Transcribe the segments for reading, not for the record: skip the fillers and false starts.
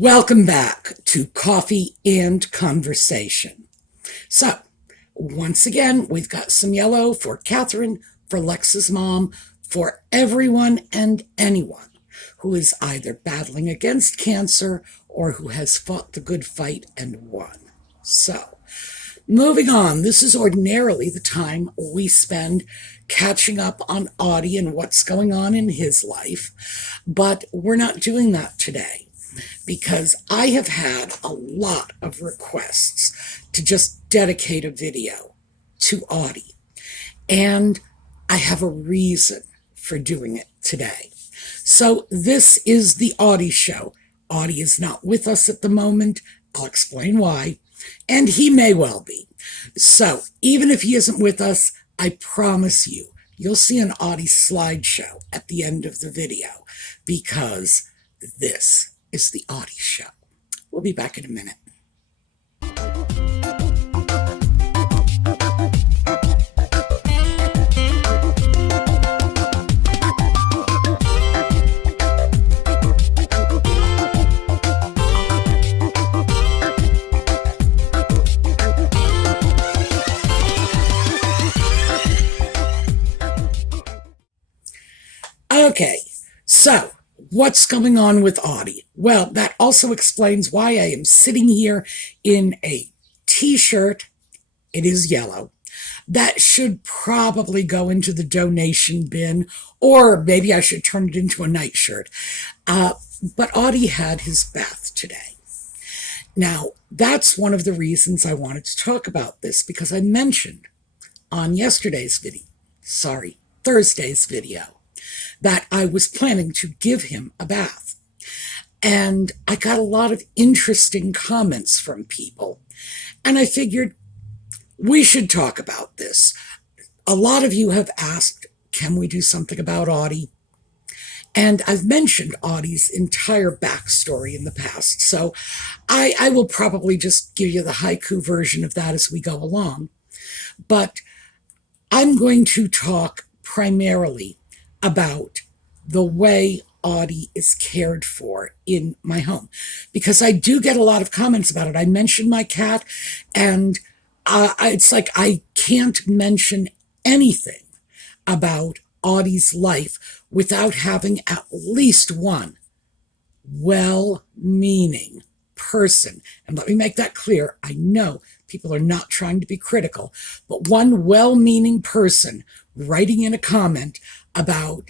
Welcome back to Coffee and Conversation. So, once again, we've got some yellow for Catherine, for Lex's mom, for everyone and anyone who is either battling against cancer or who has fought the good fight and won. So, moving on, this is ordinarily the time we spend catching up on Audie and what's going on in his life, but we're not doing that today, because I have had a lot of requests to just dedicate a video to Audie. And I have a reason for doing it today. So this is the Audie show. Audie is not with us at the moment. I'll explain why. And he may well be. So even if he isn't with us, I promise you'll see an Audie slideshow at the end of the video, because this is the Audie show. We'll be back in a minute. Okay, so what's going on with Audie? Well, that also explains why I am sitting here in a t-shirt. It is yellow. That should probably go into the donation bin, or maybe I should turn it into a nightshirt. But Audie had his bath today. Now, that's one of the reasons I wanted to talk about this, because I mentioned on Thursday's video, that I was planning to give him a bath. And I got a lot of interesting comments from people. And I figured we should talk about this. A lot of you have asked, can we do something about Audie? And I've mentioned Audie's entire backstory in the past. So I will probably just give you the haiku version of that as we go along. But I'm going to talk primarily about the way Audie is cared for in my home, because I do get a lot of comments about it. I mentioned my cat, and it's like I can't mention anything about Audie's life without having at least one well-meaning person. And let me make that clear. I know people are not trying to be critical, but one well-meaning person writing in a comment about,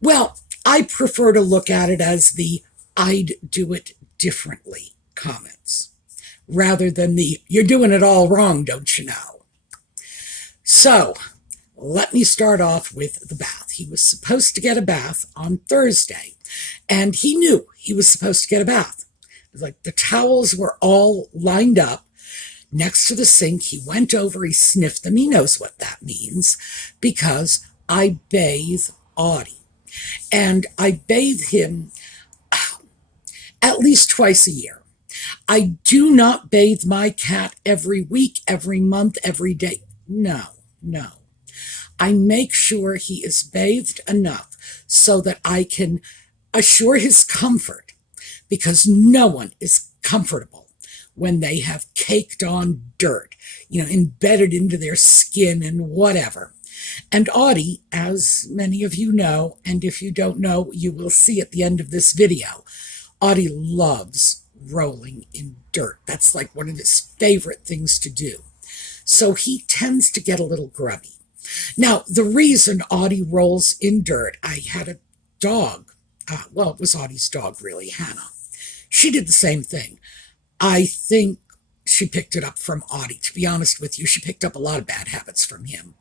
well, I prefer to look at it as the "I'd do it differently" comments, rather than the "you're doing it all wrong, don't you know?" So let me start off with the bath. He was supposed to get a bath on Thursday, and he knew he was supposed to get a bath. It was like the towels were all lined up next to the sink. He went over, he sniffed them. He knows what that means, because I bathe Audie. And I bathe him at least twice a year. I do not bathe my cat every week, every month, every day. No. I make sure he is bathed enough so that I can assure his comfort, because no one is comfortable when they have caked on dirt, embedded into their skin and whatever. And Audie, as many of you know, and if you don't know, you will see at the end of this video, Audie loves rolling in dirt. That's like one of his favorite things to do. So he tends to get a little grubby. Now, the reason Audie rolls in dirt, I had a dog. It was Audie's dog, really, Hannah. She did the same thing. I think she picked it up from Audie. To be honest with you, she picked up a lot of bad habits from him.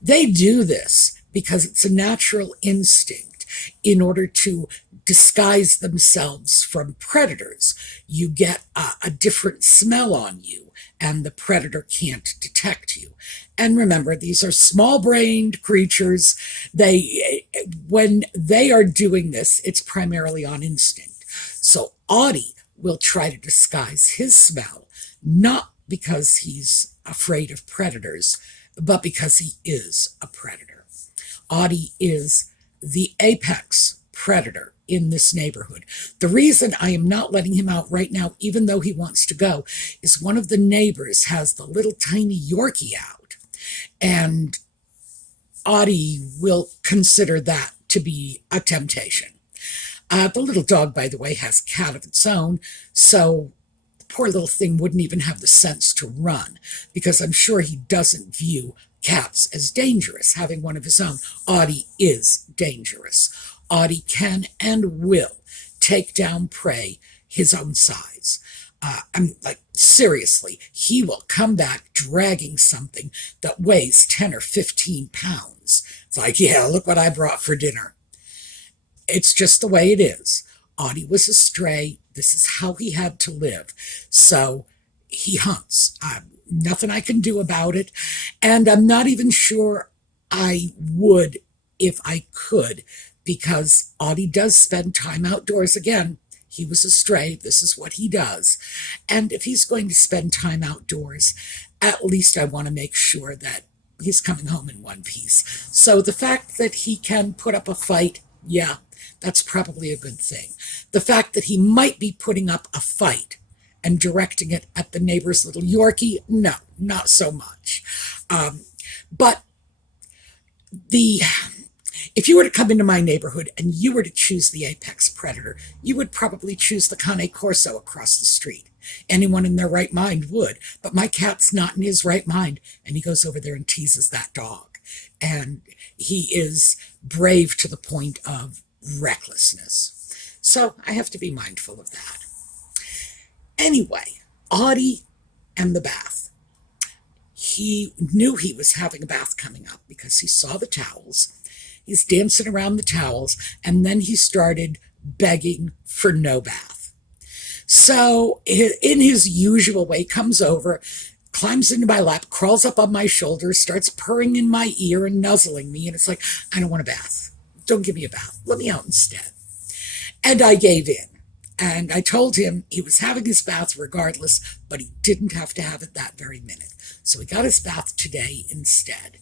They do this because it's a natural instinct in order to disguise themselves from predators. You get a different smell on you, and the predator can't detect you. And remember, these are small-brained creatures. When they are doing this, it's primarily on instinct. So Audie will try to disguise his smell, not because he's afraid of predators, but because he is a predator. Audie is the apex predator in this neighborhood. The reason I am not letting him out right now, even though he wants to go, is one of the neighbors has the little tiny Yorkie out, and Audie will consider that to be a temptation. The little dog, by the way, has a cat of its own, so the poor little thing wouldn't even have the sense to run, because I'm sure he doesn't view cats as dangerous, having one of his own. Audie is dangerous. Audie can and will take down prey his own size. I'm like, seriously, he will come back dragging something that weighs 10 or 15 pounds. It's like, yeah, look what I brought for dinner. It's just the way it is. Audie was a stray. This is how he had to live. So he hunts. Nothing I can do about it. And I'm not even sure I would if I could, because Audie does spend time outdoors. Again, he was a stray. This is what he does. And if he's going to spend time outdoors, at least I want to make sure that he's coming home in one piece. So the fact that he can put up a fight, yeah, that's probably a good thing. The fact that he might be putting up a fight and directing it at the neighbor's little Yorkie, no, not so much. But if you were to come into my neighborhood and you were to choose the apex predator, you would probably choose the Cane Corso across the street. Anyone in their right mind would, but my cat's not in his right mind, and he goes over there and teases that dog. And he is brave to the point of recklessness. So I have to be mindful of that. Anyway, Audie and the bath. He knew he was having a bath coming up because he saw the towels. He's dancing around the towels, and then he started begging for no bath. So in his usual way, comes over, climbs into my lap, crawls up on my shoulder, starts purring in my ear and nuzzling me, and it's like, I don't want a bath. Don't give me a bath. Let me out instead. And I gave in. And I told him he was having his bath regardless, but he didn't have to have it that very minute. So he got his bath today instead.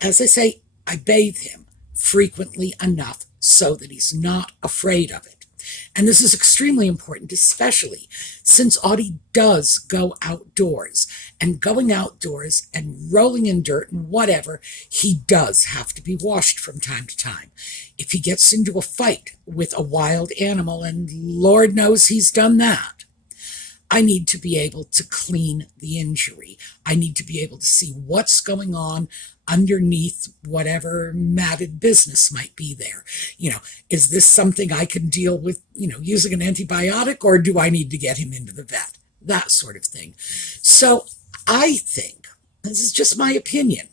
As I say, I bathe him frequently enough so that he's not afraid of it. And this is extremely important, especially since Audie does go outdoors. And going outdoors and rolling in dirt and whatever, he does have to be washed from time to time. If he gets into a fight with a wild animal, and Lord knows he's done that, I need to be able to clean the injury. I need to be able to see what's going on underneath whatever matted business might be there. Is this something I can deal with, using an antibiotic, or do I need to get him into the vet? That sort of thing. So I think, this is just my opinion,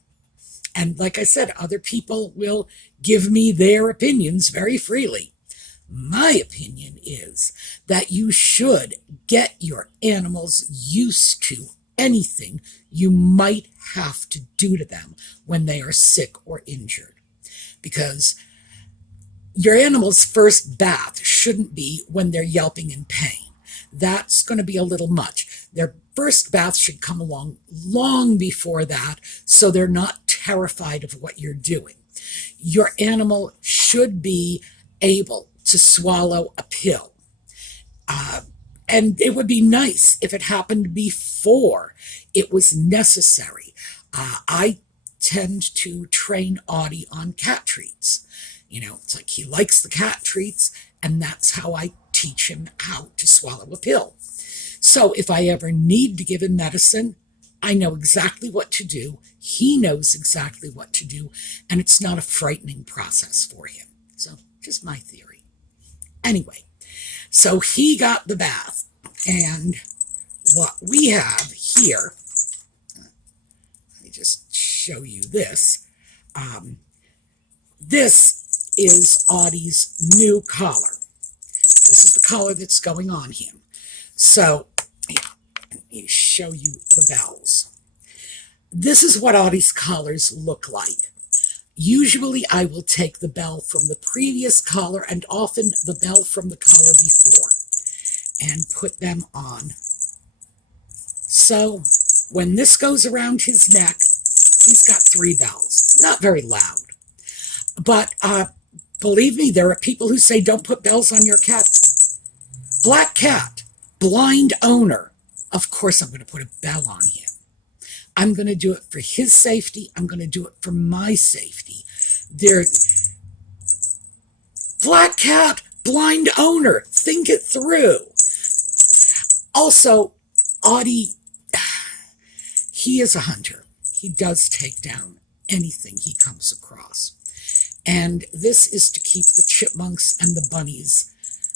and like I said, other people will give me their opinions very freely. My opinion is that you should get your animals used to anything you might have to do to them when they are sick or injured. Because your animal's first bath shouldn't be when they're yelping in pain. That's going to be a little much. Their first bath should come along long before that, so they're not terrified of what you're doing. Your animal should be able to swallow a pill. And it would be nice if it happened before it was necessary. I tend to train Audie on cat treats. It's like he likes the cat treats, and that's how I teach him how to swallow a pill. So if I ever need to give him medicine, I know exactly what to do. He knows exactly what to do, and it's not a frightening process for him. So just my theory. Anyway, so he got the bath, and what we have here, let me just show you this. This is Audie's new collar. This is the collar that's going on him. So, let me show you the bells. This is what Audie's collars look like. Usually I will take the bell from the previous collar and often the bell from the collar before and put them on. So when this goes around his neck, he's got 3 bells. Not very loud. But Believe me, there are people who say don't put bells on your cat. Black cat, blind owner. Of course I'm going to put a bell on him. I'm going to do it for his safety. I'm going to do it for my safety. Black cat, blind owner. Think it through. Also, Audie, he is a hunter. He does take down anything he comes across. And this is to keep the chipmunks and the bunnies,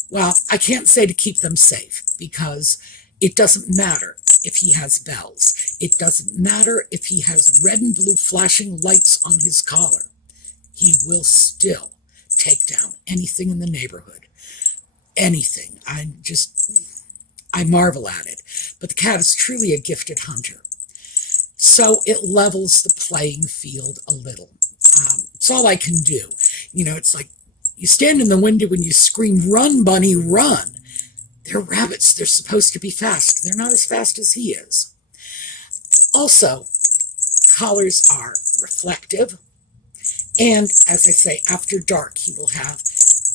well, I can't say to keep them safe, because it doesn't matter if he has bells. It doesn't matter if he has red and blue flashing lights on his collar. He will still take down anything in the neighborhood. Anything. I marvel at it. But the cat is truly a gifted hunter. So it levels the playing field a little. It's all I can do. You know, it's like you stand in the window and you scream, "Run, bunny, run." They're rabbits. They're supposed to be fast. They're not as fast as he is. Also, collars are reflective. And as I say, after dark, he will have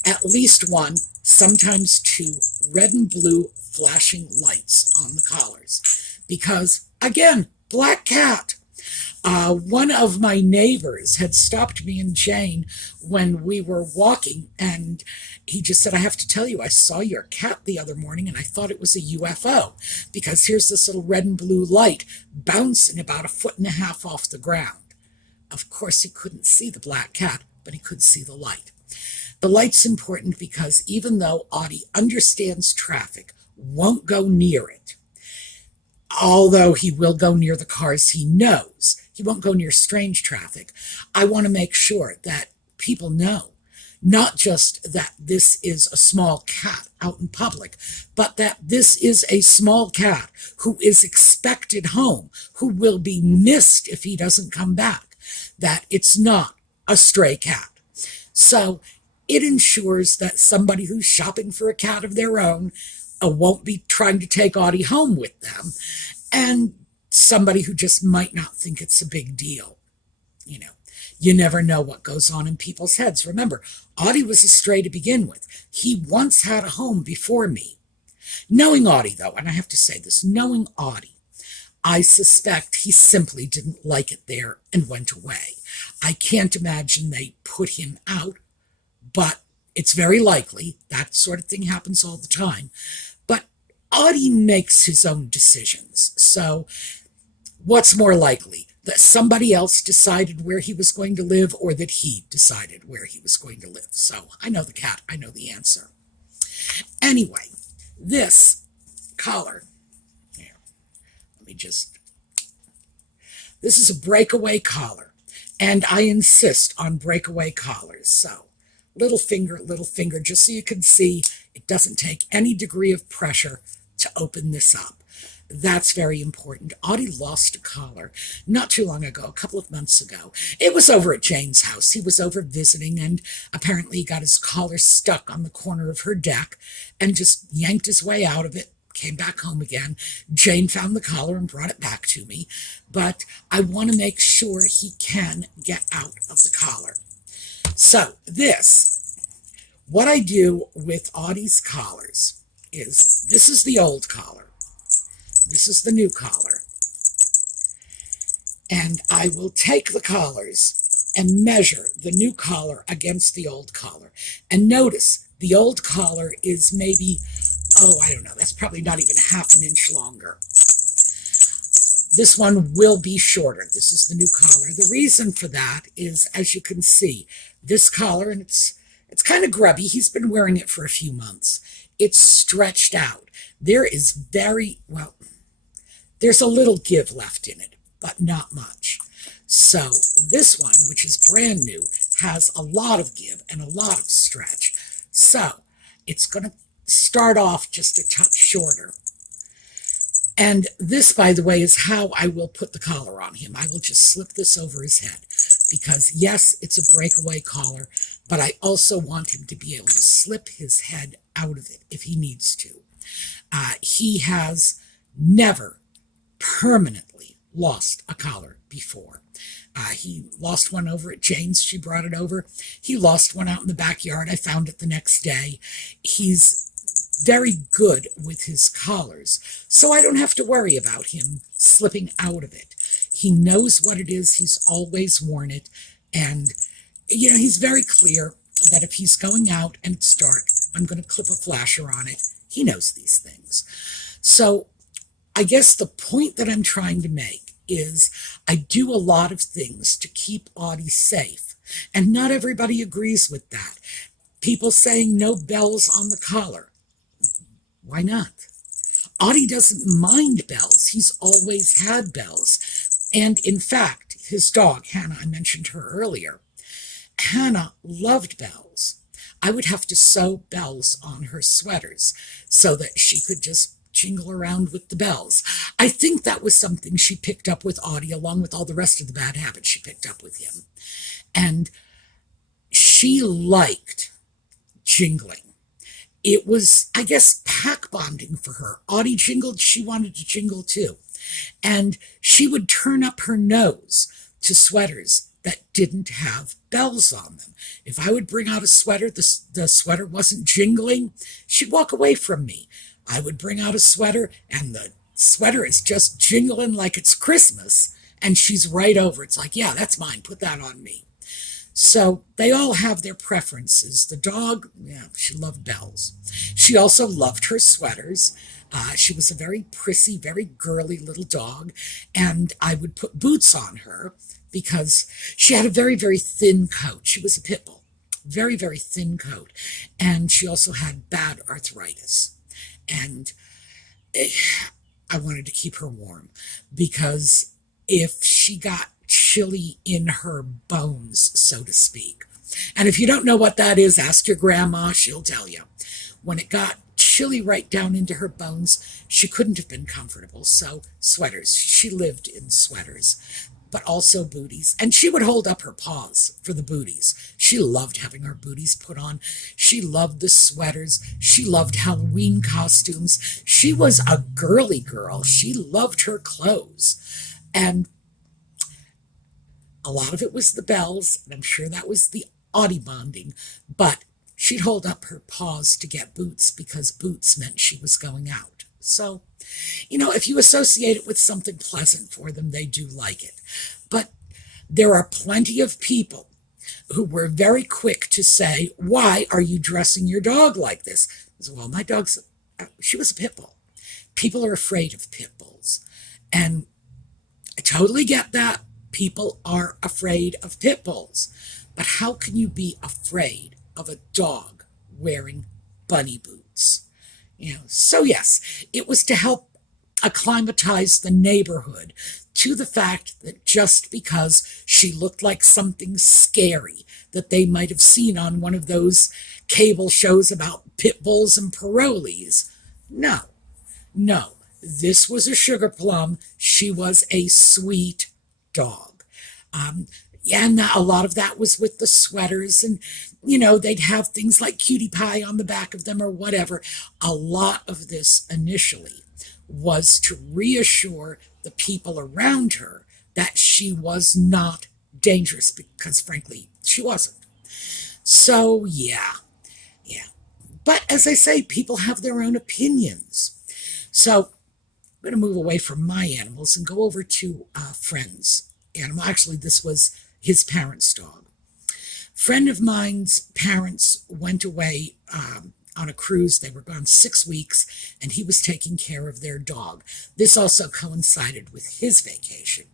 at least one, sometimes two, red and blue flashing lights on the collars. Because, again, black cat. One of my neighbors had stopped me and Jane when we were walking, and he just said, "I have to tell you, I saw your cat the other morning and I thought it was a UFO, because here's this little red and blue light bouncing about 1.5 feet off the ground." Of course, he couldn't see the black cat, but he could see the light. The light's important because even though Audie understands traffic, won't go near it, although he will go near the cars he knows. He won't go near strange traffic. I want to make sure that people know, not just that this is a small cat out in public, but that this is a small cat who is expected home, who will be missed if he doesn't come back, that it's not a stray cat. So it ensures that somebody who's shopping for a cat of their own won't be trying to take Audie home with them, and somebody who just might not think it's a big deal. You know, you never know what goes on in people's heads. Remember, Audie was a stray to begin with. He once had a home before me. Knowing Audie, though, and I have to say this, knowing Audie, I suspect he simply didn't like it there and went away. I can't imagine they put him out, but it's very likely. That sort of thing happens all the time. But Audie makes his own decisions. So what's more likely? That somebody else decided where he was going to live, or that he decided where he was going to live? So I know the cat. I know the answer. Anyway, this collar, here, this is a breakaway collar. And I insist on breakaway collars. So little finger, just so you can see it doesn't take any degree of pressure to open this up. That's very important. Audie lost a collar not too long ago, a couple of months ago. It was over at Jane's house. He was over visiting, and apparently he got his collar stuck on the corner of her deck and just yanked his way out of it, came back home again. Jane found the collar and brought it back to me. But I want to make sure he can get out of the collar. So what I do with Audie's collars is, this is the old collar. This is the new collar. And I will take the collars and measure the new collar against the old collar. And notice the old collar is maybe, I don't know, that's probably not even 1/2 inch longer. This one will be shorter. This is the new collar. The reason for that is, as you can see, this collar, and it's kind of grubby. He's been wearing it for a few months. It's stretched out. There is there's a little give left in it, but not much. So this one, which is brand new, has a lot of give and a lot of stretch. So it's going to start off just a touch shorter. And this, by the way, is how I will put the collar on him. I will just slip this over his head because, yes, it's a breakaway collar, but I also want him to be able to slip his head out of it if he needs to. He has never permanently lost a collar before. He lost one over at Jane's. She brought it over. He lost one out in the backyard. I found it the next day. He's very good with his collars, so I don't have to worry about him slipping out of it. He knows what it is. He's always worn it. And, he's very clear that if he's going out and it's dark, I'm going to clip a flasher on it. He knows these things. So I guess the point that I'm trying to make is I do a lot of things to keep Audie safe. And not everybody agrees with that. People saying no bells on the collar. Why not? Audie doesn't mind bells. He's always had bells. And in fact, his dog, Hannah, I mentioned her earlier, Hannah loved bells. I would have to sew bells on her sweaters so that she could just jingle around with the bells. I think that was something she picked up with Audie, along with all the rest of the bad habits she picked up with him. And she liked jingling. It was, I guess, pack bonding for her. Audie jingled, she wanted to jingle too. And she would turn up her nose to sweaters that didn't have bells on them. If I would bring out a sweater, the sweater wasn't jingling, she'd walk away from me. I would bring out a sweater, and the sweater is just jingling like it's Christmas, and she's right over. It's like, yeah, that's mine. Put that on me. So they all have their preferences. The dog, yeah, she loved bells. She also loved her sweaters. She was a very prissy, very girly little dog, and I would put boots on her because she had a very, very thin coat. She was a pit bull, very, very thin coat, and she also had bad arthritis. And I wanted to keep her warm because if she got chilly in her bones, so to speak, and if you don't know what that is, ask your grandma, she'll tell you. When it got chilly right down into her bones, she couldn't have been comfortable. So sweaters, she lived in sweaters, but also booties. And she would hold up her paws for the booties. She loved having her booties put on. She loved the sweaters. She loved Halloween costumes. She was a girly girl. She loved her clothes. And a lot of it was the bells, and I'm sure that was the Audie bonding, but she'd hold up her paws to get boots because boots meant she was going out. So, if you associate it with something pleasant for them, they do like it. But there are plenty of people who were very quick to say, why are you dressing your dog like this? I said, well, my she was a pit bull. People are afraid of pit bulls. And I totally get that. People are afraid of pit bulls. But how can you be afraid of a dog wearing bunny boots? So yes, it was to help acclimatize the neighborhood to the fact that just because she looked like something scary that they might have seen on one of those cable shows about pit bulls and parolees, no, this was a sugar plum. She was a sweet dog. And a lot of that was with the sweaters, and they'd have things like cutie pie on the back of them or whatever. A lot of this initially was to reassure the people around her that she was not dangerous, because frankly, she wasn't. So yeah. But as I say, people have their own opinions. So I'm going to move away from my animals and go over to a friend's animal. Actually, this was his parents' dog. Friend of mine's parents went away on a cruise. They were gone 6 weeks, and he was taking care of their dog. This also coincided with his vacation.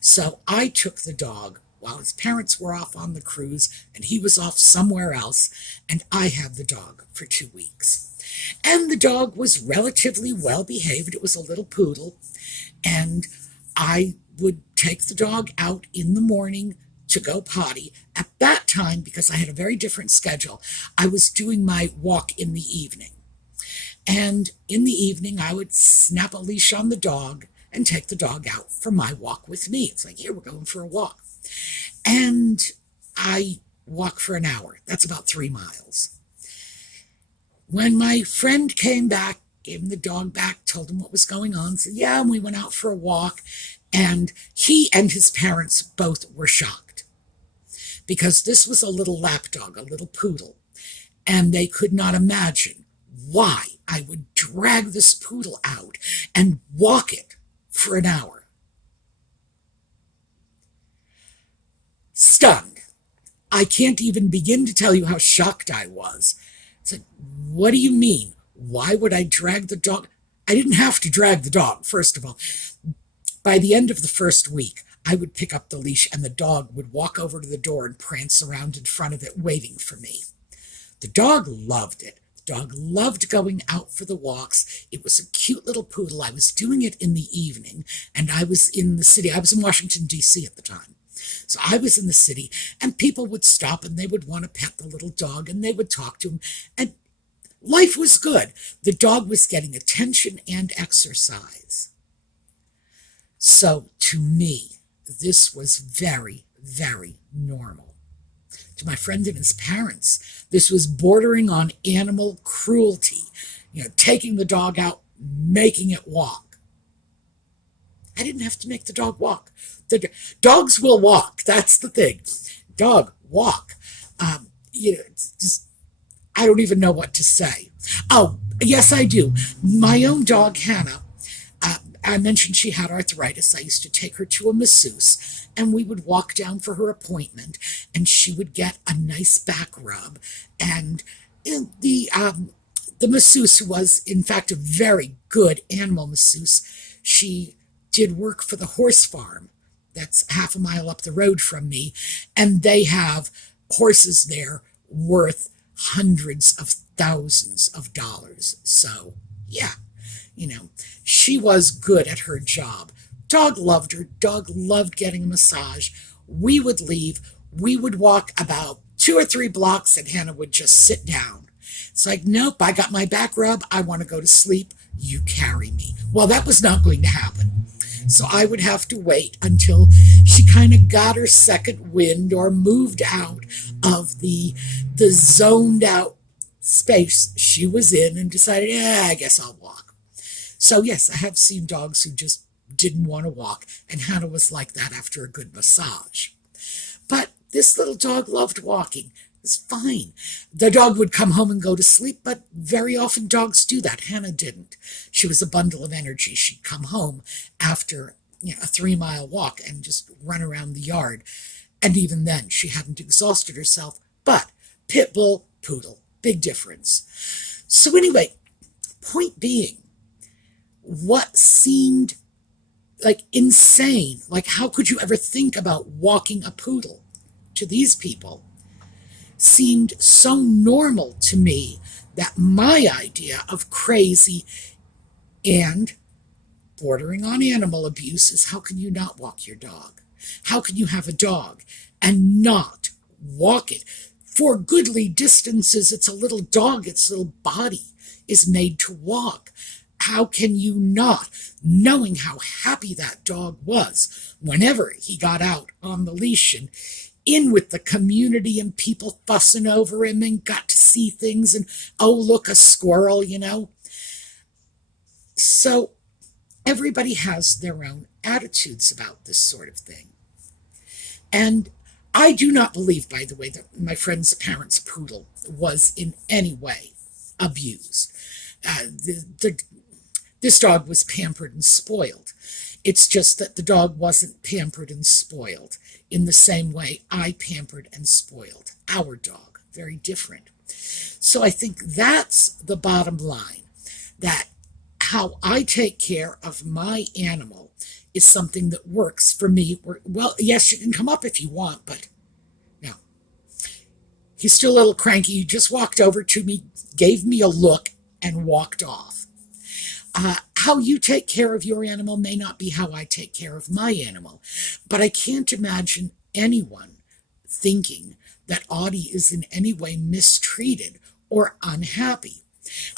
So I took the dog while his parents were off on the cruise, and he was off somewhere else, and I had the dog for 2 weeks. And the dog was relatively well behaved. It was a little poodle, and I would take the dog out in the morning to go potty. At that time, because I had a very different schedule, I was doing my walk in the evening. And in the evening, I would snap a leash on the dog and take the dog out for my walk with me. It's like, here, we're going for a walk. And I walk for an hour. That's about 3 miles. When my friend came back, gave him the dog back, told him what was going on, said, yeah, and we went out for a walk. And he and his parents both were shocked because this was a little lapdog, a little poodle, and they could not imagine why I would drag this poodle out and walk it for an hour. Stunned. I can't even begin to tell you how shocked I was. I said, what do you mean? Why would I drag the dog? I didn't have to drag the dog, first of all. By the end of the first week, I would pick up the leash and the dog would walk over to the door and prance around in front of it waiting for me. The dog loved it. The dog loved going out for the walks. It was a cute little poodle. I was doing it in the evening, and I was in the city. I was in Washington, D.C. at the time. So I was in the city, and people would stop, and they would want to pet the little dog, and they would talk to him, and life was good. The dog was getting attention and exercise. So to me, this was very, very normal. To my friend and his parents, this was bordering on animal cruelty. Taking the dog out, making it walk. I didn't have to make the dog walk. The dogs will walk. That's the thing. Dog, walk. It's just, I don't even know what to say. Oh, yes, I do. My own dog, Hannah, I mentioned she had arthritis. I used to take her to a masseuse, and we would walk down for her appointment, and she would get a nice back rub. And the masseuse, who was, in fact, a very good animal masseuse, she did work for the horse farm. That's half a mile up the road from me, and they have horses there worth hundreds of thousands of dollars. So, yeah, she was good at her job. Dog loved her. Dog loved getting a massage. We would leave. We would walk about 2 or 3 blocks, and Hannah would just sit down. It's like, nope, I got my back rub. I want to go to sleep. You carry me. Well, that was not going to happen. So I would have to wait until she kind of got her second wind or moved out of the zoned out space she was in and decided, I guess I'll walk. So yes, I have seen dogs who just didn't want to walk, and Hannah was like that after a good massage. But this little dog loved walking. It was fine. The dog would come home and go to sleep, but very often dogs do that. Hannah didn't. She was a bundle of energy. She'd come home after a 3-mile walk and just run around the yard. And even then, she hadn't exhausted herself. But pit bull, poodle, big difference. So anyway, point being, what seemed like insane, like how could you ever think about walking a poodle, to these people seemed so normal to me that my idea of crazy and bordering on animal abuse is, how can you not walk your dog? How can you have a dog and not walk it? For goodly distances, it's a little dog, its little body is made to walk. How can you not, knowing how happy that dog was whenever he got out on the leash and in with the community and people fussing over him and got to see things and, oh, look, a squirrel, So everybody has their own attitudes about this sort of thing. And I do not believe, by the way, that my friend's parents' poodle was in any way abused. This dog was pampered and spoiled. It's just that the dog wasn't pampered and spoiled in the same way I pampered and spoiled our dog. Very different. So I think that's the bottom line, that how I take care of my animal is something that works for me. Well, yes, you can come up if you want, but no. He's still a little cranky. He just walked over to me, gave me a look, and walked off. How you take care of your animal may not be how I take care of my animal, but I can't imagine anyone thinking that Audie is in any way mistreated or unhappy.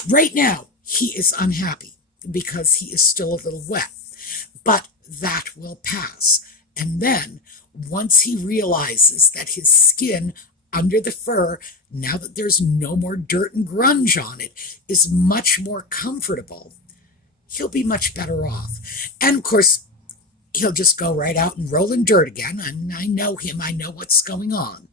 Right now, he is unhappy because he is still a little wet, but that will pass. And then, once he realizes that his skin under the fur, now that there's no more dirt and grunge on it, is much more comfortable, he'll be much better off. And of course, he'll just go right out and roll in dirt again. And I know him, I know what's going on.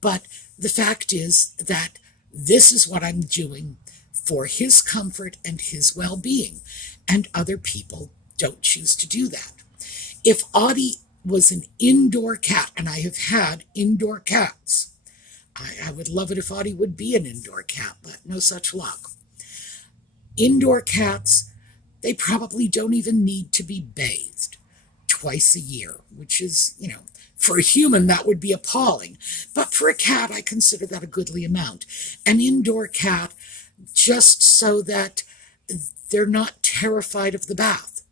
But the fact is that this is what I'm doing for his comfort and his well-being, and other people don't choose to do that. If Audie was an indoor cat, and I have had indoor cats, I would love it if Audie would be an indoor cat, but no such luck. Indoor cats, they probably don't even need to be bathed twice a year, which is, for a human, that would be appalling. But for a cat, I consider that a goodly amount. An indoor cat, just so that they're not terrified of the bath.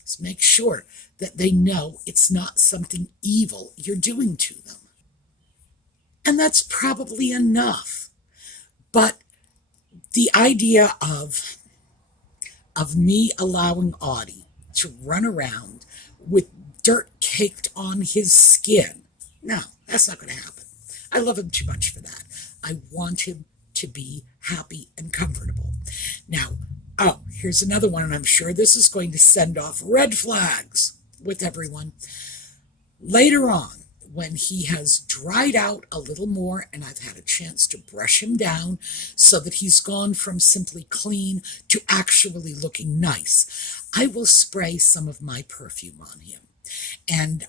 Just make sure that they know it's not something evil you're doing to them. And that's probably enough. But the idea of me allowing Audie to run around with dirt caked on his skin, no, that's not going to happen. I love him too much for that. I want him to be happy and comfortable. Now, here's another one, and I'm sure this is going to send off red flags with everyone. Later on, when he has dried out a little more and I've had a chance to brush him down so that he's gone from simply clean to actually looking nice, I will spray some of my perfume on him. And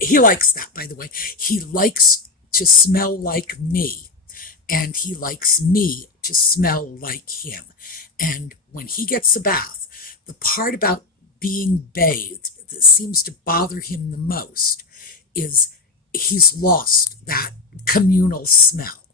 he likes that, by the way. He likes to smell like me, and he likes me to smell like him. And when he gets a bath, the part about being bathed that seems to bother him the most is he's lost that communal smell.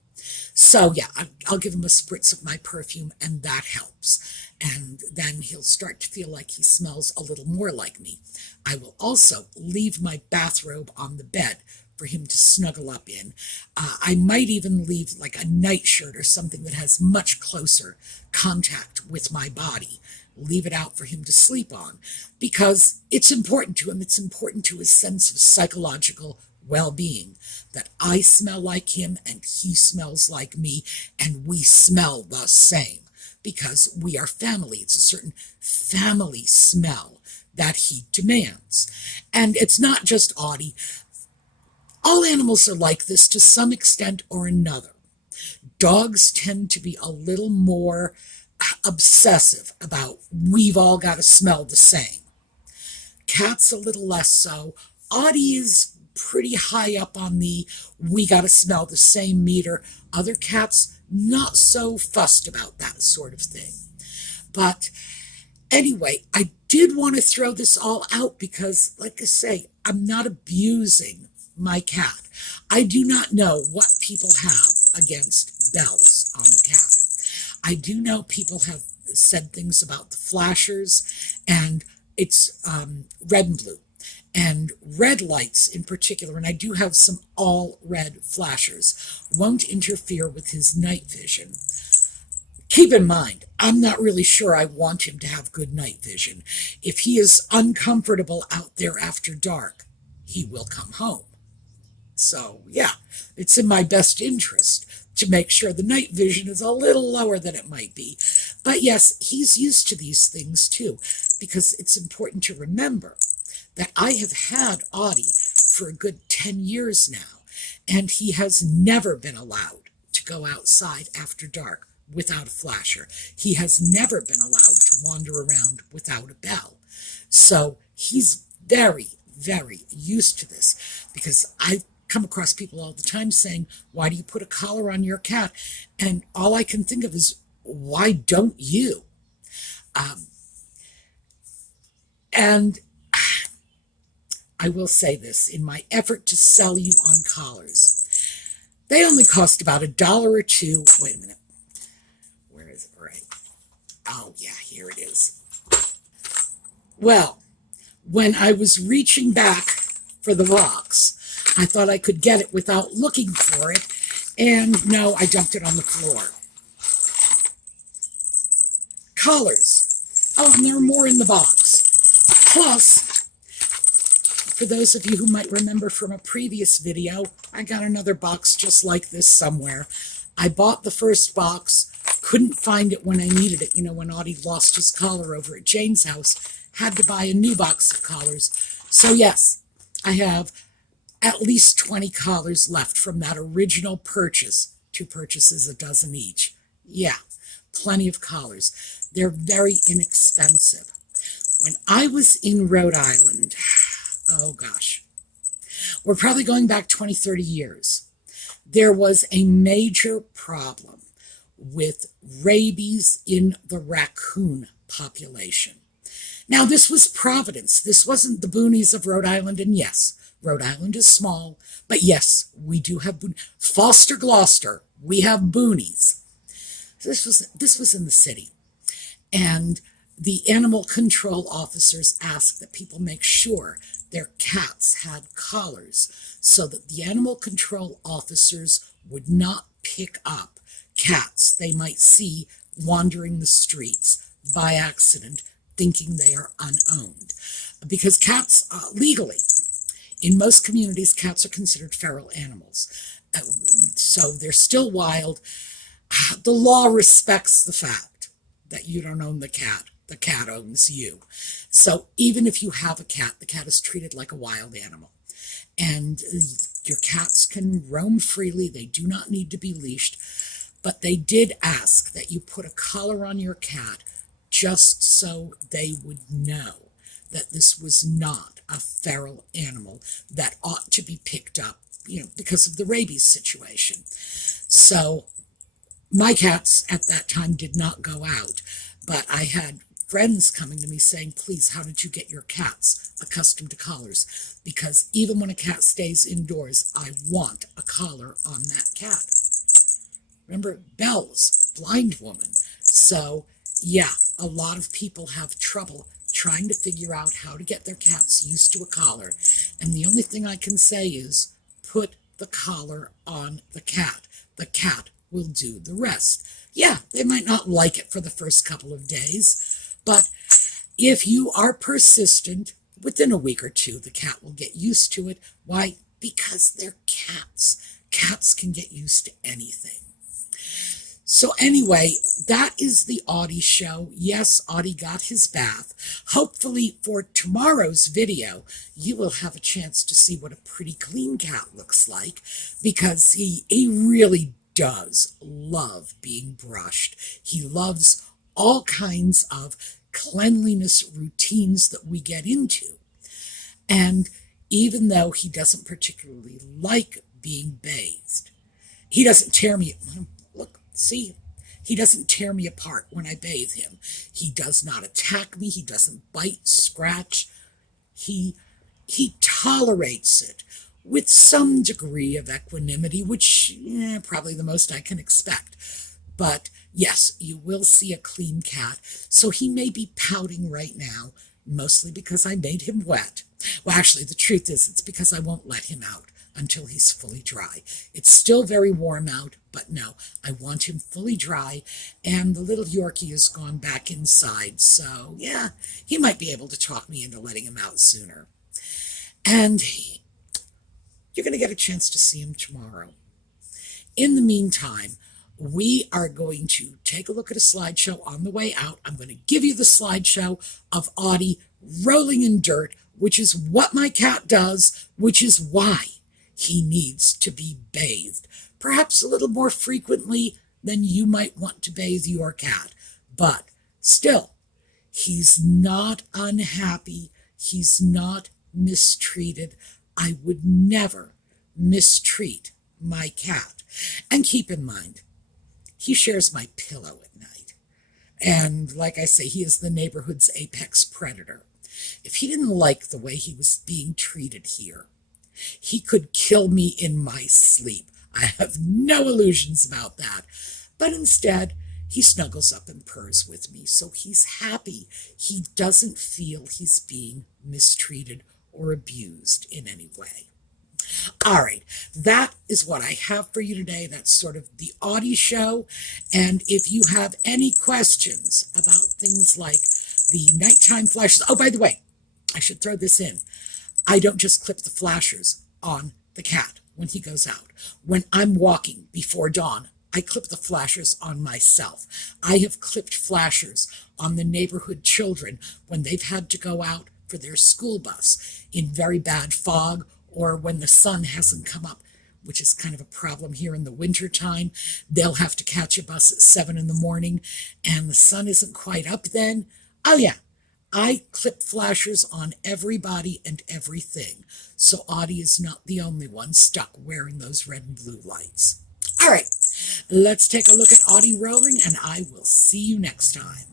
So yeah, I'll give him a spritz of my perfume, and that helps. And then he'll start to feel like he smells a little more like me. I will also leave my bathrobe on the bed for him to snuggle up in. I might even leave like a nightshirt or something that has much closer contact with my body. Leave it out for him to sleep on, because it's important to him. It's important to his sense of psychological well-being that I smell like him and he smells like me, and we smell the same because we are family. It's a certain family smell that he demands. And it's not just Audie. All animals are like this to some extent or another. Dogs tend to be a little more obsessive about we've all got to smell the same. Cats a little less so. Audie is pretty high up on the we got to smell the same meter. Other cats not so fussed about that sort of thing. But anyway, I did want to throw this all out because, like I say, I'm not abusing my cat. I do not know what people have against bells on the cat. I do know people have said things about the flashers, and it's red and blue. And red lights in particular, and I do have some all red flashers, won't interfere with his night vision. Keep in mind, I'm not really sure I want him to have good night vision. If he is uncomfortable out there after dark, he will come home. So yeah, it's in my best interest to make sure the night vision is a little lower than it might be. But yes, he's used to these things too, because it's important to remember that I have had Audie for a good 10 years now, and he has never been allowed to go outside after dark without a flasher. He has never been allowed to wander around without a bell. So he's very, very used to this, because I've come across people all the time saying, why do you put a collar on your cat? And all I can think of is, why don't you? And I will say this, in my effort to sell you on collars, they only cost about $1 or $2. Wait a minute. Where is it? Right. Oh, yeah, here it is. Well, when I was reaching back for the box, I thought I could get it without looking for it, and no, I dumped it on the floor. Collars. Oh, and there are more in the box. Plus, for those of you who might remember from a previous video, I got another box just like this somewhere. I bought the first box, Couldn't find it when I needed it. You know, when Audie lost his collar over at Jane's house, had to buy a new box of collars. So yes, I have at least 20 collars left from that original purchase. 2 purchases, a dozen each. Yeah, plenty of collars. They're very inexpensive. When I was in Rhode Island, oh gosh, we're probably going back 20, 30 years. There was a major problem with rabies in the raccoon population. Now, this was Providence. This wasn't the boonies of Rhode Island. And yes, Rhode Island is small, but yes, we do have Foster, Gloucester. We have boonies. This was in the city. And the animal control officers asked that people make sure their cats had collars so that the animal control officers would not pick up cats they might see wandering the streets by accident, thinking they are unowned. Because cats, legally, in most communities, cats are considered feral animals. So they're still wild. The law respects the fact that you don't own the cat owns you. So even if you have a cat, the cat is treated like a wild animal. And your cats can roam freely. They do not need to be leashed. But they did ask that you put a collar on your cat just so they would know that this was not a feral animal that ought to be picked up, you know, because of the rabies situation. So my cats at that time did not go out, but I had friends coming to me saying, please, how did you get your cats accustomed to collars? Because even when a cat stays indoors, I want a collar on that cat. Remember, Belle's blind woman. So yeah, a lot of people have trouble trying to figure out how to get their cats used to a collar. And the only thing I can say is put the collar on the cat. The cat will do the rest. Yeah, they might not like it for the first couple of days, but if you are persistent, within a week or two, the cat will get used to it. Why? Because they're cats. Cats can get used to anything. So anyway, that is the Audie show. Yes, Audie got his bath. Hopefully for tomorrow's video, you will have a chance to see what a pretty clean cat looks like, because he really does love being brushed. He loves all kinds of cleanliness routines that we get into. And even though he doesn't particularly like being bathed, he doesn't tear me. Look, see, he doesn't tear me apart when I bathe him. He does not attack me. He doesn't bite, scratch. He tolerates it with some degree of equanimity, which probably the most I can expect. But yes, you will see a clean cat. So he may be pouting right now, mostly because I made him wet. Well, actually, the truth is it's because I won't let him out until he's fully dry. It's still very warm out, but no, I want him fully dry, and the little Yorkie has gone back inside, so yeah, he might be able to talk me into letting him out sooner. And you're going to get a chance to see him tomorrow. In the meantime, we are going to take a look at a slideshow on the way out. I'm going to give you the slideshow of Audie rolling in dirt, which is what my cat does, which is why he needs to be bathed. Perhaps a little more frequently than you might want to bathe your cat. But still, he's not unhappy. He's not mistreated. I would never mistreat my cat. And keep in mind, he shares my pillow at night. And like I say, he is the neighborhood's apex predator. If he didn't like the way he was being treated here, he could kill me in my sleep. I have no illusions about that. But instead, he snuggles up and purrs with me, so he's happy. He doesn't feel he's being mistreated or abused in any way. All right, that is what I have for you today. That's sort of the Audie show. And if you have any questions about things like the nighttime flashes, oh, by the way, I should throw this in. I don't just clip the flashers on the cat when he goes out. When I'm walking before dawn, I clip the flashers on myself. I have clipped flashers on the neighborhood children when they've had to go out for their school bus in very bad fog or when the sun hasn't come up, which is kind of a problem here in the winter time. They'll have to catch a bus at 7 in the morning and the sun isn't quite up then. Oh yeah, I clip flashers on everybody and everything. So Audie is not the only one stuck wearing those red and blue lights. All right, let's take a look at Audie rowing and I will see you next time.